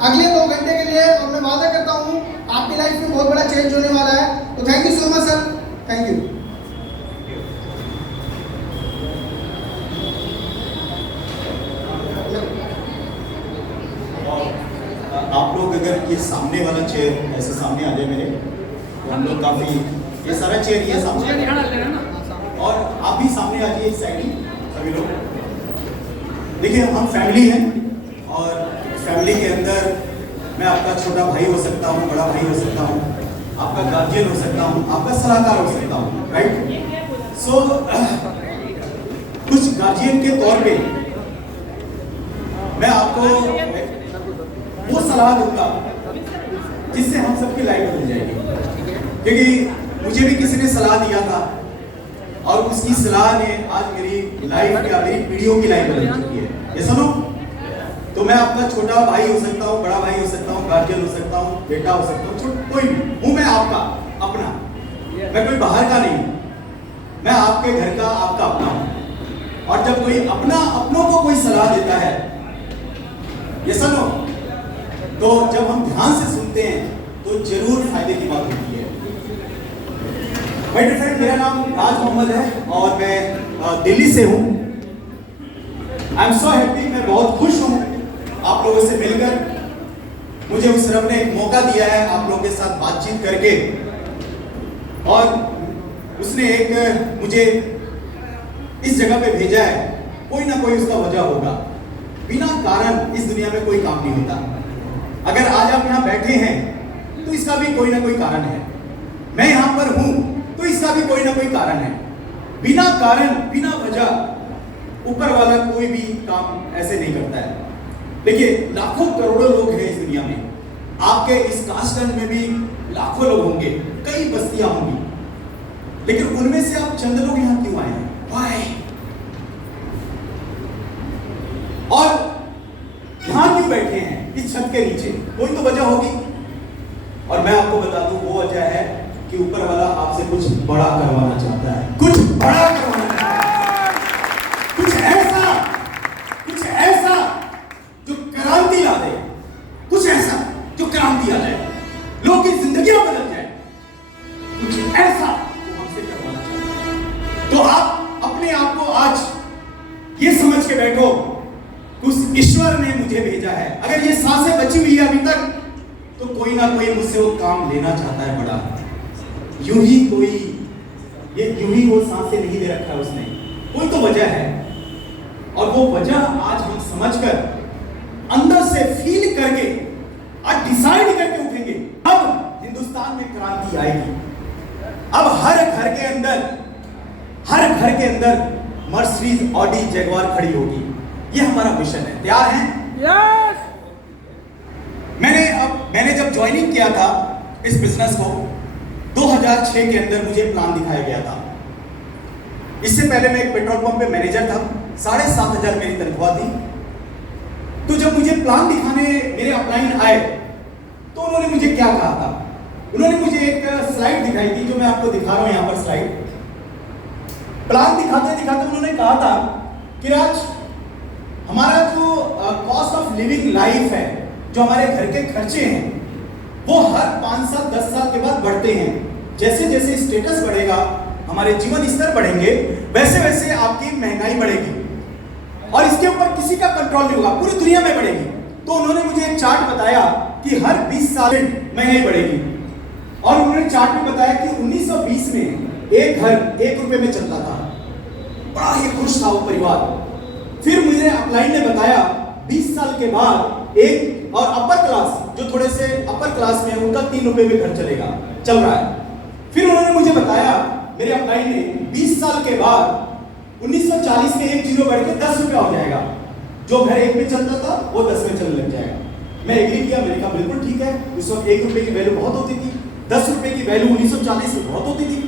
अगले 2 घंटे के लिए, और मैं वादा करता हूँ आपकी लाइफ में बहुत बड़ा चेंज होने वाला है। तो thank you so much sir, thank you. आप लोग अगर ये सामने वाला चेयर ऐसे सामने आ जाए मेरे, तो हम लोग काफी, ये सारा चेयर ये सामने, और आप भी सामने आ जाइए साइड ही सभी लोग। देखिए हम फैमिली हैं, और फैमिली के अंदर मैं आपका छोटा भाई हो सकता हूँ, बड़ा भाई हो सकता हूँ, आपका गार्जियन हो सकता हूँ, आपका सलाहकार हो सकता हूँ, राइट। सो कुछ गार्जियन के तौर पे मैं आपको वो सलाह दूंगा जिससे हम सबकी लाइफ बदल जाएगी, क्योंकि मुझे भी किसी ने सलाह दिया था, और उसकी सलाह ने आज मेरी लाइफ या मेरी पीढ़ियों की लाइफ बदल चुकी है। ये सुनो, तो मैं आपका छोटा भाई हो सकता हूँ, बड़ा भाई हो सकता हूँ, गार्जियन हो सकता हूँ, बेटा हो सकता हूँ, कोई भी हूँ मैं आपका अपना, मैं कोई बाहर का नहीं हूँ, मैं आपके घर का आपका अपना हूँ। और जब कोई अपनों को कोई सलाह देता है, ये सुनो, तो जब हम ध्यान से सुनते हैं तो जरूर फायदे की बात होती है। माय डियर फ्रेंड, मेरा नाम राज मोहम्मद है और मैं दिल्ली से हूँ। आई एम सो हैप्पी, मैं बहुत खुश हूँ आप लोगों से मिलकर। मुझे उस रब ने एक मौका दिया है आप लोगों के साथ बातचीत करके, और उसने एक मुझे इस जगह पे भेजा है। कोई ना कोई उसका वजह होगा, बिना कारण इस दुनिया में कोई काम नहीं होता। अगर आज आप यहाँ बैठे हैं तो इसका भी कोई ना कोई कारण है, मैं यहाँ पर हूँ तो इसका भी कोई ना कोई कारण है। बिना कारण, बिना वजह ऊपर वाला कोई भी काम ऐसे नहीं करता है। देखिए, लाखों करोड़ों लोग हैं इस दुनिया में, आपके इस कास्टगंज में भी लाखों लोग होंगे, कई बस्तियां होंगी, लेकिन उनमें से आप चंद लोग यहाँ क्यों आए हैं? Why? और यहाँ क्यों बैठे हैं इस छत के नीचे? कोई तो वजह होगी, और मैं आपको बता दूं वो वजह है कि ऊपर वाला आपसे कुछ बड़ा करवाना चाहता है, कुछ बड़ा करवाना चाहता है, कुछ ऐसा जो क्रांति ला दे, कुछ ऐसा जो क्रांति आ जाए, लोगों की जिंदगियां बदल जाए, कुछ ऐसा वो हमसे करवाना चाहता है। तो आप अपने आप को आज ये समझ के बैठो, उस ईश्वर ने मुझे भेजा है। अगर ये सांसें बची हुई है अभी तक, तो कोई ना कोई मुझसे वो काम लेना चाहता है बड़ा। यूं ही वो सांसें नहीं दे रखा है उसने, कोई तो वजह है, और वो वजह आज हम समझकर, अंदर से फील करके, आज डिसाइड करके उठेंगे। अब हिंदुस्तान में क्रांति आएगी। अब हर घर के अंदर मर्सिडीज, ऑडी, जगुआर खड़ी होगी। ये हमारा मिशन है। तैयार हैं? यस। मैंने जब ज्वाइनिंग किया था इस बिजनेस को, 2006 के अंदर मुझे प्लान दिखाया गया था। इससे पहले मैं एक पेट्रोल पंप पे मैनेजर था, 7,500 मेरी तनख्वाह थी। तो जब मुझे प्लान दिखाने मेरे अपलाइन आए, तो उन्होंने मुझे क्या कहा था? उन्होंने मुझे एक स्लाइड दिखाई थी, जो मैं आपको दिखा रहा हूं यहाँ पर स्लाइड। प्लान दिखाते उन्होंने कहा था कि राज, हमारा जो कॉस्ट ऑफ लिविंग लाइफ है, जो हमारे घर के खर्चे हैं, वो हर 5 साल 10 साल के बाद बढ़ते हैं। जैसे जैसे स्टेटस बढ़ेगा, हमारे जीवन स्तर बढ़ेंगे, वैसे वैसे आपकी महंगाई बढ़ेगी, और इसके ऊपर किसी का कंट्रोल नहीं होगा, पूरी दुनिया में बढ़ेगी। तो उन्होंने मुझे एक चार्ट बताया कि हर 20 साल महंगाई बढ़ेगी, और उन्होंने चार्ट में बताया कि 1920 में एक घर 1 रुपए में चलता था। बड़ा ही खुश था वो परिवार। फिर मुझे अपलाइन ने बताया 20 साल के बाद एक और अपर क्लास, जो थोड़े से अपर क्लास में है, उनका 3 रुपए में घर चल रहा है। फिर उन्होंने मुझे बताया, मेरे अपलाइन ने, 20 साल के बाद 1940 में एक जीरो बढ़ के 10 रुपया हो जाएगा। जो घर 1 में चलता था वो 10 में चलने लग जाएगा। मैं एग्री किया, मैंने कहा बिल्कुल ठीक है। उस वक्त 1 रुपए की वैल्यू बहुत होती थी, 10 रुपए की वैल्यू 1940 में बहुत होती थी,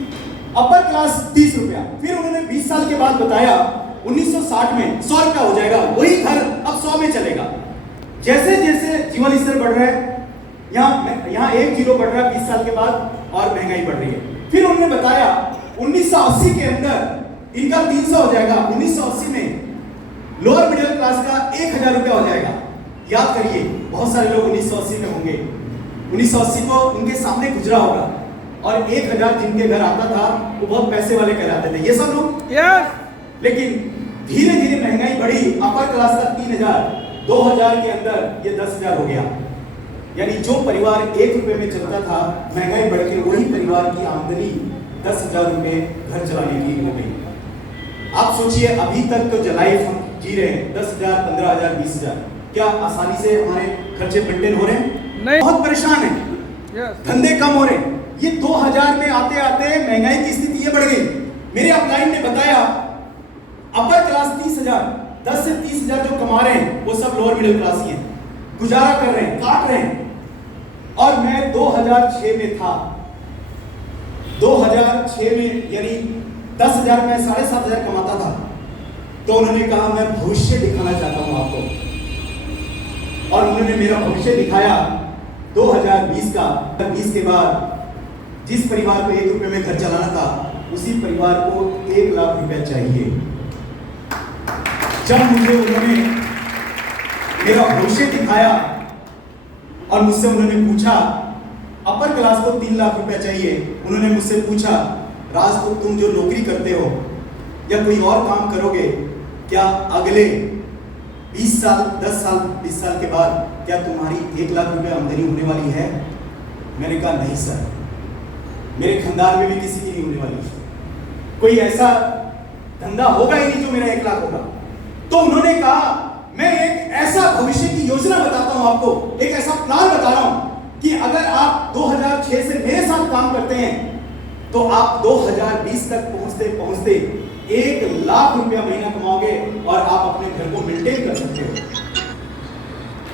अपर क्लास 30 रुपया। फिर उन्होंने 20 साल के बाद बताया 1960 में 100 रुपया हो जाएगा, वही घर अब 100 में चलेगा। जैसे जैसे जीवन स्तर बढ़ रहा है, यहाँ 1 जीरो बढ़ रहा है 20 साल के बाद, और महंगाई बढ़ रही है। फिर उन्होंने बताया 1980 के अंदर इनका 300 हो जाएगा, 1980 में लोअर मिडिल क्लास का 1000 रुपया हो जाएगा। याद करिए, बहुत सारे लोग 1980 में होंगे, 1980 को उनके सामने गुजरा होगा और 1000 जिनके घर आता था वो बहुत पैसे वाले कहलाते थे, ये सब लोग। लेकिन धीरे धीरे महंगाई बढ़ी, अपर क्लास का 3000, 2000 के अंदर ये 10,000 हो गया। यानी जो परिवार 1 रुपए में चलता था, महंगाई बढ़ के वही परिवार की आमदनी 10,000 रुपए घर चलाने की हो गई। आप सोचिए, अभी तक तो लाइफ हम जी रहे हैं, 10,000, 15,000, 20,000, क्या आसानी से हमारे खर्चे मेंटेन हो रहे हैं? नहीं, बहुत परेशान है, धंधे कम हो रहे हैं। ये 2000 में आते आते महंगाई की स्थिति ये बढ़ गई। मेरे अपलाइन ने बताया अपर क्लास 30,000, 10 से 30,000 जो कमा रहे हैं वो सब लोअर मिडिल क्लास ही हैं, गुजारा कर रहे हैं, काट रहे हैं। और मैं 2006 में था, 2006 में यानी 10,000 में 7,500 कमाता था। तो उन्होंने कहा मैं भविष्य दिखाना चाहता हूं आपको, और उन्होंने मेरा भविष्य दिखाया 2020 का। 20 के बाद जिस परिवार को 1 रुपए में घर चलाना था, उसी परिवार को 1 लाख रुपया चाहिए। जब मुझे उन्होंने मेरा भविष्य दिखाया और मुझसे उन्होंने पूछा, अपर क्लास को 3 लाख रुपया चाहिए, उन्होंने मुझसे पूछा राज को तुम जो नौकरी करते हो या कोई और काम करोगे, क्या अगले 20 साल, 10 साल, 20 साल के बाद क्या तुम्हारी 1 लाख रुपया आमदनी होने वाली है? मैंने कहा नहीं सर, मेरे खानदान में भी किसी की नहीं होने वाली, कोई ऐसा धंधा होगा ही नहीं जो मेरा 1 लाख होगा। तो उन्होंने कहा मैं एक ऐसा भविष्य की योजना बताता हूं आपको, एक ऐसा प्लान बता रहा हूं कि अगर आप 2006 से मेरे साथ काम करते हैं तो आप 2020 तक पहुंचते पहुंचते 1 लाख रुपया महीना कमाओगे और आप अपने घर को मेंटेन कर सकते हो,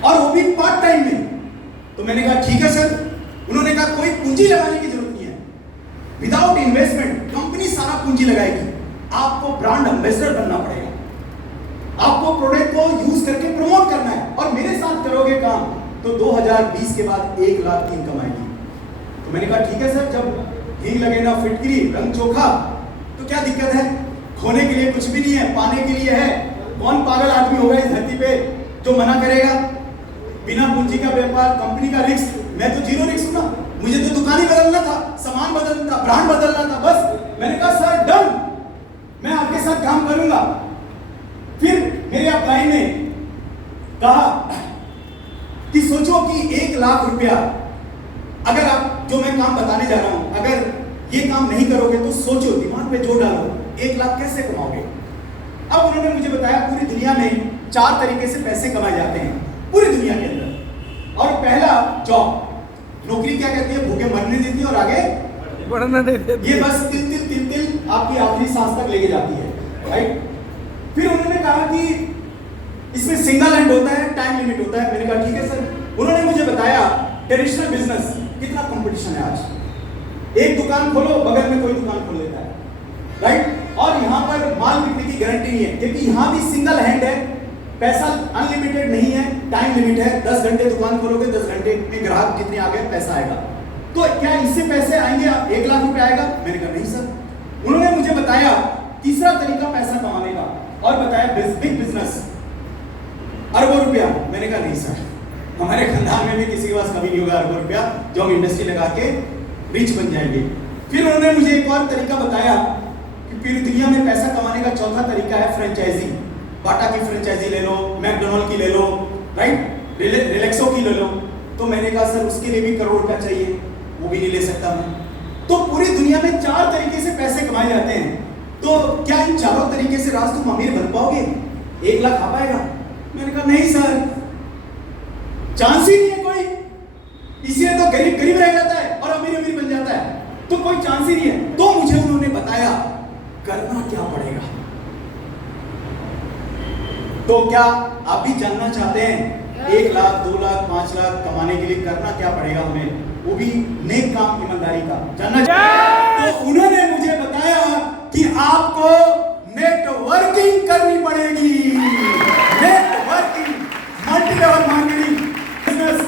और वो भी पार्ट टाइम में। तो मैंने कहा ठीक है सर। उन्होंने कहा कोई पूंजी लगाने की जरूरत नहीं है, विदाउट इन्वेस्टमेंट कंपनी सारा पूंजी लगाएगी, आपको ब्रांड एम्बेसडर बनना पड़ेगा, आपको प्रोडक्ट को यूज करके प्रमोट करना है और मेरे साथ करोगे काम तो 2020 के बाद 1 लाख की इनकम आएगी। तो मैंने कहा ठीक है सर, जब घी लगे ना फिटकरी रंग चोखा, तो क्या दिक्कत है? खोने के लिए कुछ भी नहीं है, पाने के लिए है। कौन पागल आदमी होगा इस धरती पे जो मना करेगा? बिना पूंजी का व्यापार, कंपनी का रिस्क, मैं तो 0 रिस्क ना, मुझे तो दुकान ही बदलना था, सामान बदलना था, ब्रांड बदलना था, बस। मैंने कहा सर डन, मैं आपके साथ काम करूंगा। फिर मेरे अपलाइन ने कहा कि सोचो कि 1 लाख रुपया अगर आप जो मैं काम बताने जा रहा हूं, अगर ये काम नहीं करोगे तो सोचो, दिमाग पे जोर डालो, 1 लाख कैसे कमाओगे? अब उन्होंने मुझे बताया पूरी दुनिया में 4 तरीके से पैसे कमाए जाते हैं पूरी दुनिया के अंदर। और पहला जॉब, नौकरी क्या कहती है? भूखे मरने देती है और आगे बढ़ने देती है, ये बस तिल तिल तिल तिल आपकी आखिरी सांस तक लेके जाती है, राइट? फिर उन्होंने कहा कि इसमें सिंगल हैंड होता है, टाइम लिमिट होता है। मैंने कहा ठीक है सर। उन्होंने मुझे बताया ट्रेडिशनल बिजनेस कितना कंपटीशन है आज, एक दुकान खोलो बगल में कोई दुकान खोल लेता है, राइट? और यहाँ पर माल बिकने की गारंटी नहीं है, क्योंकि यहाँ भी सिंगल हैंड है, पैसा अनलिमिटेड नहीं है, टाइम लिमिट है। 10 घंटे दुकान खोलोगे, 10 घंटे में ग्राहक जितने आ गए पैसा आएगा। तो क्या इससे पैसे आएंगे? 1 लाख रुपए आएगा? मैंने कहा नहीं सर। उन्होंने मुझे बताया तीसरा तरीका पैसा कमाने का, और बताया बिग बिजनेस, अरबों रुपया। मैंने कहा नहीं सर, हमारे खानदान में भी किसी के पास कभी नहीं होगा अरबों रुपया जो हम इंडस्ट्री लगा के रिच बन जाएंगे। फिर उन्होंने मुझे एक और तरीका बताया कि पूरी दुनिया में पैसा कमाने का चौथा तरीका है फ्रेंचाइजी। बाटा की फ्रेंचाइजी ले लो, मैकडोनल्ड की ले लो, राइट, रिलैक्सो की ले लो। तो मैंने कहा सर उसके लिए भी करोड़ रुपया चाहिए, वो भी नहीं ले सकता मैं। तो पूरी दुनिया में 4 तरीके से पैसे कमाए जाते हैं, तो क्या इन चारों तरीके से राज तुम अमीर बन पाओगे? 1 लाख आ पाएगा? मैंने कहा नहीं सर, चांस ही नहीं है कोई, इसलिए तो गरीब गरीब रह जाता है और अमीर अमीर बन जाता है, तो कोई चांस ही नहीं है। तो मुझे उन्होंने बताया करना क्या पड़ेगा। तो क्या आप भी जानना चाहते हैं 1 लाख, 2 लाख, 5 लाख कमाने के लिए करना क्या पड़ेगा हमें, वो भी नेक काम, ईमानदारी का जानना चाहिए? तो उन्होंने मुझे बताया कि आपको नेटवर्किंग करनी पड़ेगी। Networking, multi level marketing business,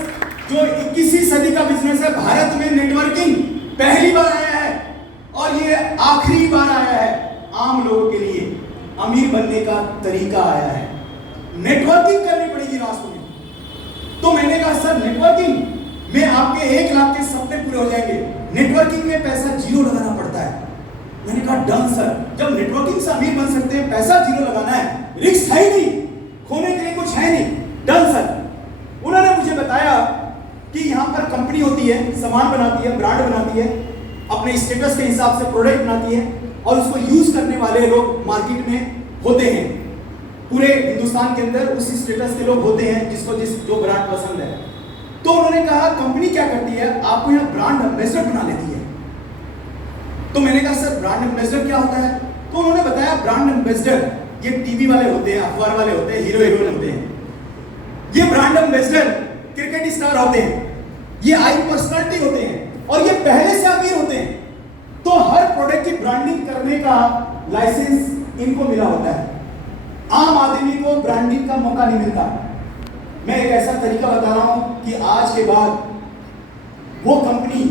जो 21वीं सदी का बिजनेस है। भारत में नेटवर्किंग पहली बार आया है और ये आखिरी बार आया है। आम लोगों के लिए अमीर बनने का तरीका आया है। नेटवर्किंग करनी पड़ेगी रास्तों में। कहा सर नेटवर्किंग में आपके 1 लाख के सपने पूरे हो जाएंगे, नेटवर्किंग में पैसा 0 लगाना पड़ता है। मैंने कहा डन सर, जब नेटवर्किंग से अमीर बन सकते हैं, पैसा 0 लगाना है, रिस्क है ही नहीं, खोने के लिए कुछ है नहीं, डन सर। उन्होंने मुझे बताया कि यहाँ पर कंपनी होती है, सामान बनाती है, ब्रांड बनाती है, अपने स्टेटस के हिसाब से प्रोडक्ट बनाती है और उसको यूज करने वाले लोग मार्केट में होते हैं। पूरे हिंदुस्तान के अंदर उस स्टेटस के लोग होते हैं जिसको जो ब्रांड पसंद है। तो उन्होंने कहा कंपनी क्या करती है, आपको यहाँ ब्रांड एम्बेसडर बना लेती है। तो मैंने कहा सर ब्रांड एम्बेसडर क्या होता है? तो उन्होंने बताया ब्रांड एम्बेसडर ये टीवी वाले होते हैं, अखबार वाले होते हैं, हीरो हीरोइन होते हैं। ये ब्रांड एम्बेसडर क्रिकेट स्टार होते हैं, ये आई पर्सनालिटी होते हैं और ये पहले से अमीर होते हैं। तो हर प्रोडक्ट की ब्रांडिंग करने का लाइसेंस इनको मिला होता है। आम आदमी को ब्रांडिंग का मौका नहीं मिलता। मैं एक ऐसा तरीका बता रहा हूं कि आज के बाद वो कंपनी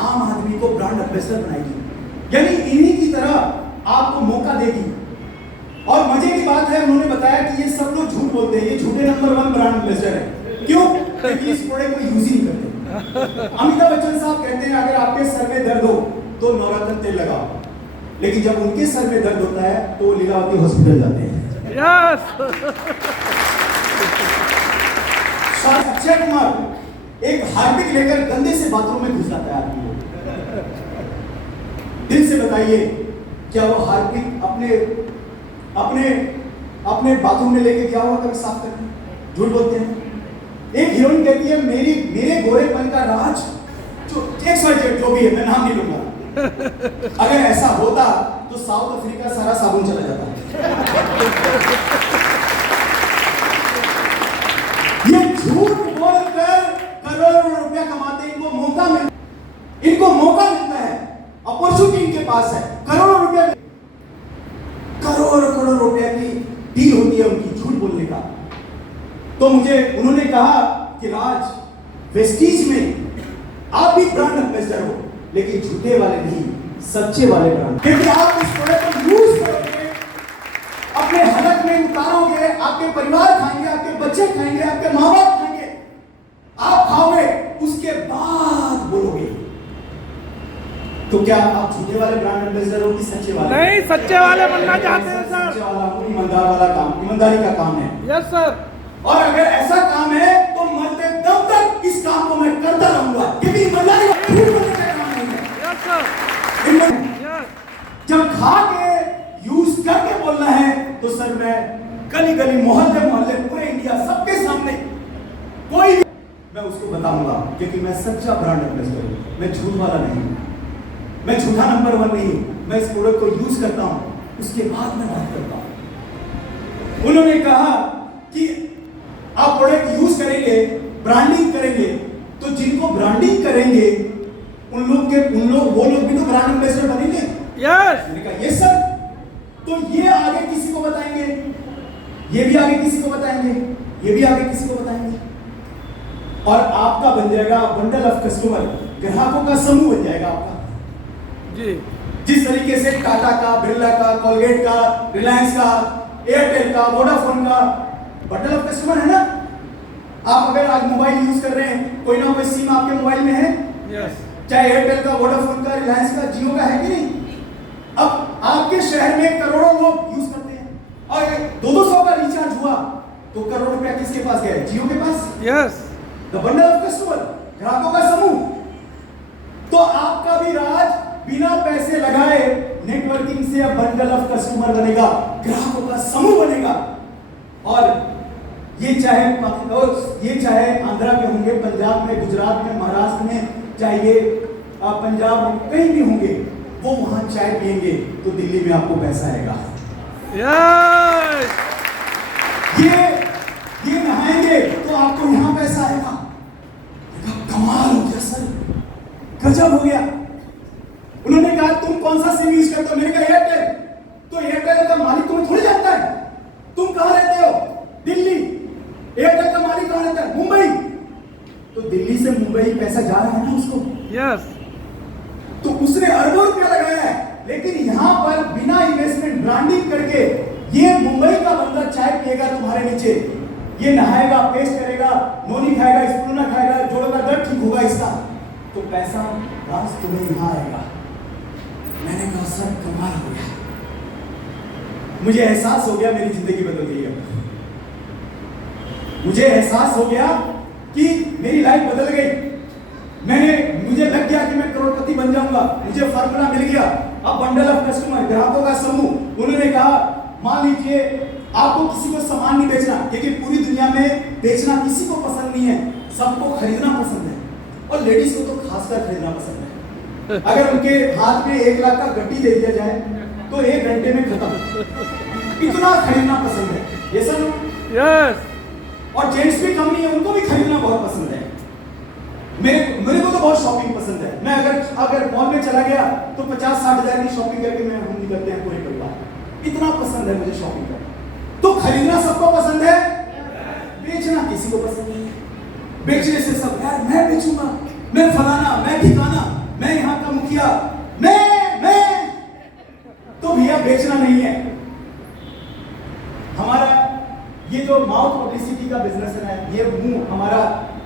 आम आदमी को ब्रांड एम्बेसडर बनाएगी, यानी इन्हीं की तरह आपको मौका देगी। और मजे की बात है, उन्होंने बताया कि ये सब लोग झूठ बोलते हैं, ये झूठे नंबर 1 ब्रांड एम्बेसडर है। क्यों? क्योंकि इस प्रोडक्ट को यूज ही नहीं करते। अमिताभ बच्चन साहब कहते हैं अगर आपके सर में दर्द हो तो नवरत्न तेल लगाओ, लेकिन जब उनके सर में दर्द होता है तो वो लीलावती हॉस्पिटल जाते हैं। अक्षय कुमार एक हार्पिक लेकर गंदे से बाथरूम में घुस जाता है आदमी को। दिल से बताइए, क्या वो हार्पिक अपने बाथरूम में लेके गया होगा कभी साफ करने? झूठ बोलते हैं। एक हीरोइन कहती है मेरे गोरेपन का राज जो भी है, मैं नाम नहीं लूंगा, अगर ऐसा होता तो साउथ अफ्रीका सारा साबुन चला जाता। ये झूठ बोलकर करोड़ों रुपया कमाते, इनको मौका मिलता है, अपॉर्चुनिटी इनके पास है, करोड़ों करोड़ों रुपया की डील होती है उनकी झूठ बोलने का। तो उन्होंने कहा कि राज वेस्टीज में आप भी ब्रांड एम्बेसडर हो, लेकिन झूठे वाले नहीं, सच्चे वाले ब्रांड। क्योंकि आप इस प्रोडक्ट को यूज करोगे, अपने हलक में उतारोगे, आपके परिवार खाएंगे, आपके बच्चे खाएंगे, आपके माँ बाप खाएंगे, आप खाओगे, उसके बाद बोलोगे। तो क्या आप झूठे वाले ब्रांड एम्बेसडर हो कि सच्चे वाले? नहीं, सच्चे वाले बनना चाहते हैं सर। सच्चे वाला ईमानदार वाला काम, ईमानदारी का काम है। Yes sir. और अगर ऐसा काम है तो मरते दम तक इस काम को मैं करता रहूंगा, क्योंकि ईमानदारी झूठ बोलने का काम नहीं है। Yes sir. जब खा के यूज करके बोलना है तो सर मैं गली गली मोहल्ले पूरे इंडिया सबके सामने कोई भी मैं उसको बताऊंगा, क्योंकि मैं सच्चा ब्रांड एम्बेसडर हूं, मैं झूठ वाला नहीं हूं, मैं झूठा नंबर 1 नहीं हूं। मैं इस प्रोडक्ट को यूज करता हूं, उसके बाद मैं बात करता हूं। उन्होंने कहा कि आप प्रोडक्ट यूज करेंगे, ब्रांडिंग करेंगे, तो जिनको ब्रांडिंग करेंगे वो लोग भी तो ब्रांड एम्बेसडर बनेंगे। यस। मैंने कहा यस सर। तो ये आगे किसी को बताएंगे, ये भी आगे किसी को बताएंगे, ये भी आगे किसी को बताएंगे, और आपका बन जाएगा बंडल ऑफ कस्टमर, ग्राहकों का समूह बन जाएगा आपका जी। जिस तरीके से टाटा का, बिरला का, कोलगेट का, रिलायंस का, एयरटेल का, वोडाफोन का बंडल ऑफ कस्टमर है ना। आप अगर आज मोबाइल यूज कर रहे हैं, कोई ना कोई सिम आपके मोबाइल में है। यस। चाहे एयरटेल का, वोडाफोन का, रिलायंस का, जियो का है कि नहीं? अब आपके शहर में करोड़ों लोग यूज करते हैं और 200 का रिचार्ज हुआ तो करोड़ रुपया किसके पास गया? जियो के पास। Yes. The bundle of customer, ग्राहकों का समूह। तो आपका भी राज बिना पैसे लगाए नेटवर्किंग से अब बंडल ऑफ कस्टमर बनेगा, ग्राहकों का समूह बनेगा। और ये चाहे आंध्रा में होंगे, पंजाब में, गुजरात में, महाराष्ट्र में, चाहे ये पंजाब में कहीं भी होंगे, वो वहां चाय पिएंगे तो दिल्ली में आपको पैसा आएगा। यस। ये नहाएंगे तो आपको यहां पैसा आएगा। कमाल हो गया सर, गजब हो गया। उन्होंने कहा तुम कौन सा सिम यूज करते हो? मैंने कहा एयरटेल। तो एयरटेल का मालिक तुम्हें थोड़ी जानता है, तुम कहां रहते हो? दिल्ली। एयरटेल का मालिक कहां रहता है? मुंबई। तो दिल्ली से मुंबई पैसा जा रहा है ना उसको। यस। तो उसने अरबों रुपया लगाया है, लेकिन यहां पर बिना इन्वेस्टमेंट ब्रांडिंग करके ये मुंबई का बंदा चाय पिएगा तुम्हारे नीचे, ये नहाएगा, पेस्ट करेगा, नोनी खाएगा, स्पूना खाएगा, जोड़ों का दर्द ठीक होगा इसका, तो पैसा राज तुम्हें यहाँ आएगा। मैंने कहा सर कमाल हो गया, मुझे एहसास हो गया मेरी जिंदगी बदल गई है। मुझे एहसास हो गया कि मेरी लाइफ बदल गई। मुझे लग गया कि मैं करोड़पति बन जाऊंगा, मुझे फार्मूला मिल गया। अब बंडल ऑफ कस्टमर, ग्राहकों का समूह। उन्होंने कहा मान लीजिए आपको किसी को सामान नहीं बेचना, क्योंकि पूरी दुनिया में बेचना किसी को पसंद नहीं है, सबको खरीदना पसंद है, और लेडीज को तो खासकर खरीदना पसंद है। अगर उनके हाथ में 1 लाख का गड्डी दे दिया जाए तो 1 घंटे में खत्म, इतना खरीदना पसंद है। ये सब यस और जेंट्स भी कम नहीं है, उनको भी खरीदना बहुत पसंद है। मेरे को तो बहुत शॉपिंग पसंद है। मैं अगर मॉल में चला गया तो 50-60 हजार की शॉपिंग करके हम निकलते हैं पूरे परिवार, इतना पसंद है मुझे शॉपिंग करना। तो खरीदना सबको पसंद है, बेचना किसी को पसंद नहीं है। बेचने से सब यार मैं बेचूंगा, मैं फलाना, मैं ठिकाना, मैं यहाँ का मुखिया, मैं तो भैया बेचना नहीं है। हमारा ये जो माउथ पब्लिसिटी का बिजनेस है, ये मुंह हमारा,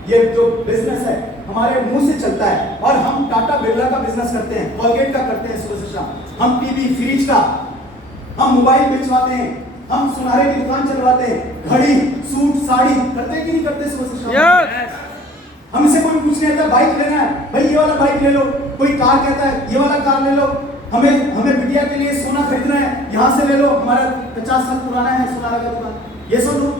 ये जो बिजनेस है हमारे मुंह से चलता है। और हम टाटा बिरला का बिजनेस करते हैं, कोलगेट का करते हैं सुबह से शाम, हम टीवी फ्रिज का, हम मोबाइल बेचवाते हैं, हम सुनारे की दुकान चलवाते हैं, घड़ी सूट साड़ी करते कि नहीं करते सुबह से शाम? यस हमसे कोई पूछने आता है बाइक लेना है, भाई ये वाला बाइक ले लो। कोई कार कहता है ये वाला कार ले लो। हमें बिटिया के लिए सोना खरीदना है, यहाँ से ले लो, हमारा 50 साल पुराना है सोनारा का दुकान। ये सब लोग,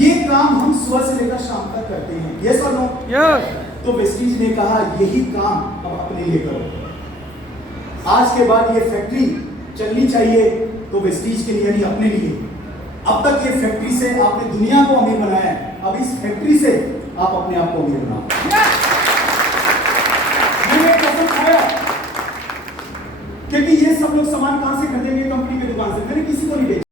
ये काम हम सुबह से लेकर शाम तक करते हैं। ये सब लोग यस तो वेस्टीज ने कहा यही काम अब अपने लिए करो। आज के बाद ये फैक्ट्री चलनी चाहिए तो वेस्टीज के लिए नहीं, अपने लिए। अब तक ये फैक्ट्री से आपने दुनिया को अमीर बनाया है, अब इस फैक्ट्री से आप अपने आप को अमीर बनाओ।